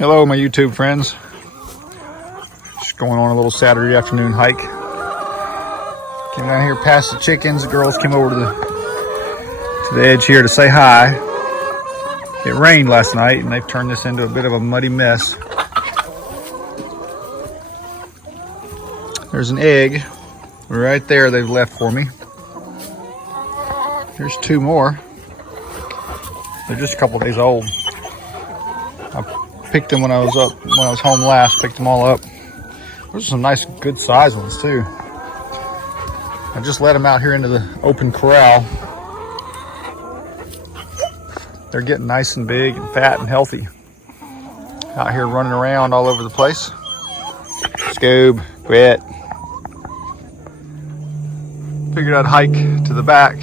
Hello, my YouTube friends. Just going on a little Saturday afternoon hike. Came down here past the chickens. The girls came over to the edge here to say hi. It rained last night and they've turned this into a bit of a muddy mess. There's an egg right there they've left for me. Here's two more. They're just a couple days old. I picked them when I was home last, picked them all up. Those are some nice, good size ones too. I just let them out here into the open corral. They're getting nice and big and fat and healthy. Out here running around all over the place. Scoob, quit. Figured I'd hike to the back.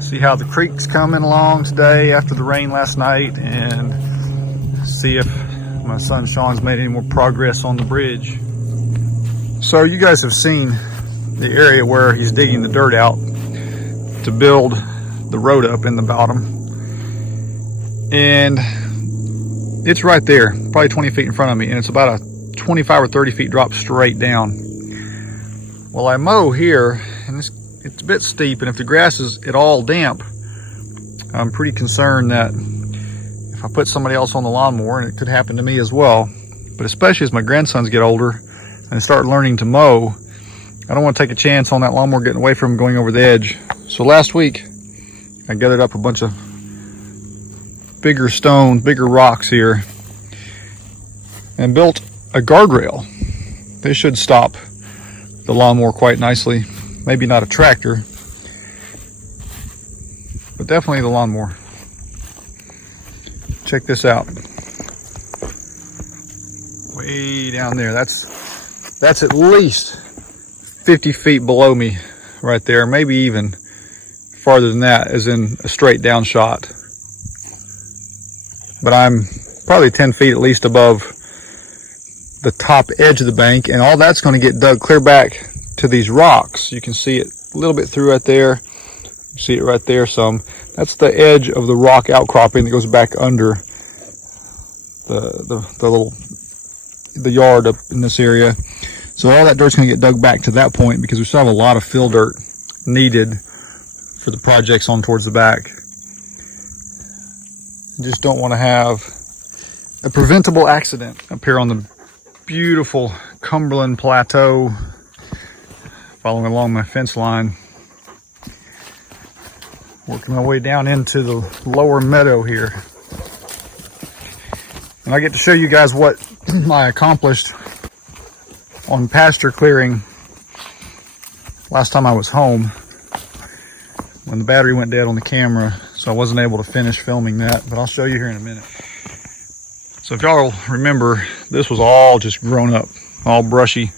See how the creek's coming along today after the rain last night, and see if my son Sean's made any more progress on the bridge. So you guys have seen the area where he's digging the dirt out to build the road up in the bottom. And it's right there, probably 20 feet in front of me, and it's about a 25 or 30 feet drop straight down. Well, I mow here, and it's a bit steep, and if the grass is at all damp, I'm pretty concerned that if I put somebody else on the lawnmower, and it could happen to me as well, but especially as my grandsons get older and start learning to mow, I don't want to take a chance on that lawnmower getting away from them going over the edge. So last week, I gathered up a bunch of bigger stones, bigger rocks here, and built a guardrail. This should stop the lawnmower quite nicely. Maybe not a tractor, but definitely the lawnmower. Check this out. Way down there, that's at least 50 feet below me right there, maybe even farther than that, as in a straight down shot. But I'm probably 10 feet at least above the top edge of the bank, and all that's going to get dug clear back to these rocks. You can see it a little bit through right there. You see it right there some. That's the edge of the rock outcropping that goes back under the yard up in this area. So all that dirt's going to get dug back to that point, because we still have a lot of fill dirt needed for the projects on towards the back. I just don't want to have a preventable accident up here on the beautiful Cumberland Plateau, following along my fence line, working my way down into the lower meadow here. And I get to show you guys what I accomplished on Pasture Clearing last time I was home, when the battery went dead on the camera, so I wasn't able to finish filming that, but I'll show you here in a minute. So if y'all remember, this was all just grown up, all brushy,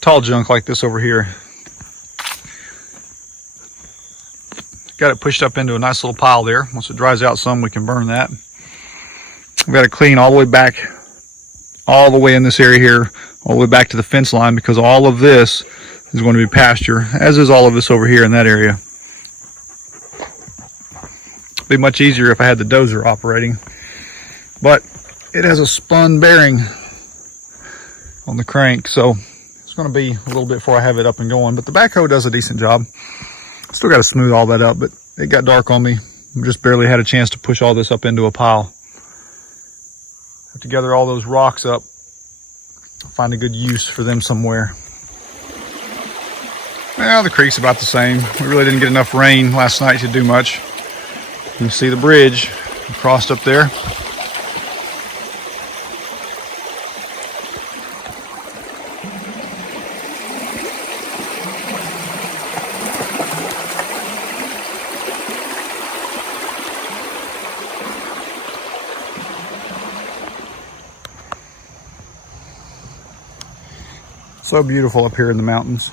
tall junk like this over here. Got it pushed up into a nice little pile there. Once it dries out some, we can burn that. We've got to clean all the way back, all the way in this area here, all the way back to the fence line, because all of this is going to be pasture, as is all of this over here in that area. It'd be much easier if I had the dozer operating, but it has a spun bearing on the crank, so it's going to be a little bit before I have it up and going. But the backhoe does a decent job. Still got to smooth all that up, but it got dark on me. I just barely had a chance to push all this up into a pile. Have to gather all those rocks up, find a good use for them somewhere. Well, the creek's about the same. We really didn't get enough rain last night to do much. You can see the bridge crossed up there. So beautiful up here in the mountains.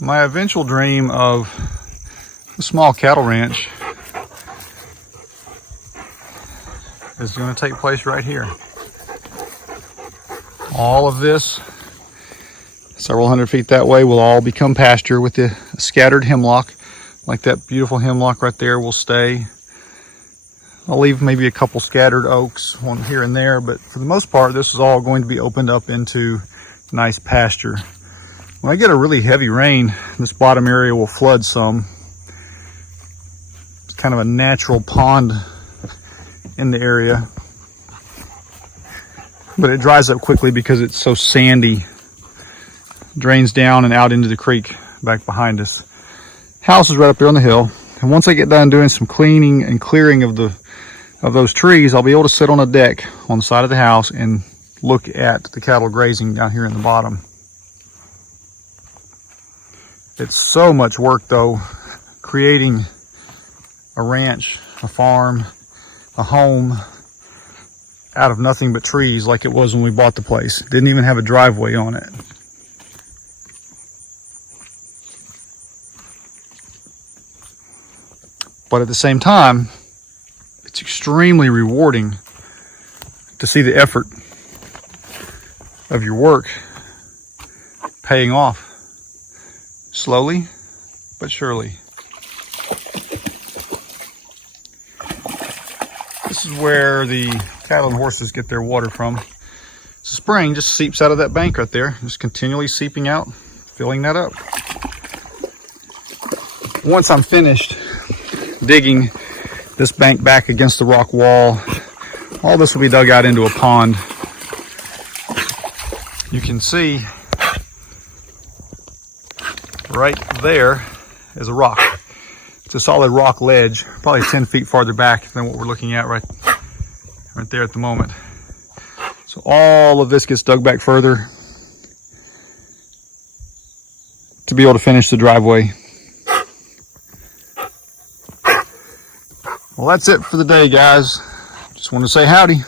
My eventual dream of a small cattle ranch is going to take place right here. All of this, several hundred feet that way, will all become pasture with the scattered hemlock. Like that beautiful hemlock right there will stay. I'll leave maybe a couple scattered oaks, one here and there, but for the most part, this is all going to be opened up into nice pasture. When I get a really heavy rain, this bottom area will flood some. It's kind of a natural pond in the area, but it dries up quickly because it's so sandy. Drains down and out into the creek back behind us. House is right up there on the hill, and once I get done doing some cleaning and clearing of those trees, I'll be able to sit on a deck on the side of the house and look at the cattle grazing down here in the bottom. It's so much work though, creating a ranch, a farm, a home out of nothing but trees like it was when we bought the place. Didn't even have a driveway on it. But at the same time, it's extremely rewarding to see the effort of your work paying off. Slowly but surely. This is where the cattle and horses get their water from. The spring just seeps out of that bank right there, just continually seeping out, filling that up. Once I'm finished digging this bank back against the rock wall, all this will be dug out into a pond. You can see right there is a rock. It's a solid rock ledge, probably 10 feet farther back than what we're looking at right there at the moment. So all of this gets dug back further to be able to finish the driveway. Well, that's it for the day, guys. Just want to say howdy.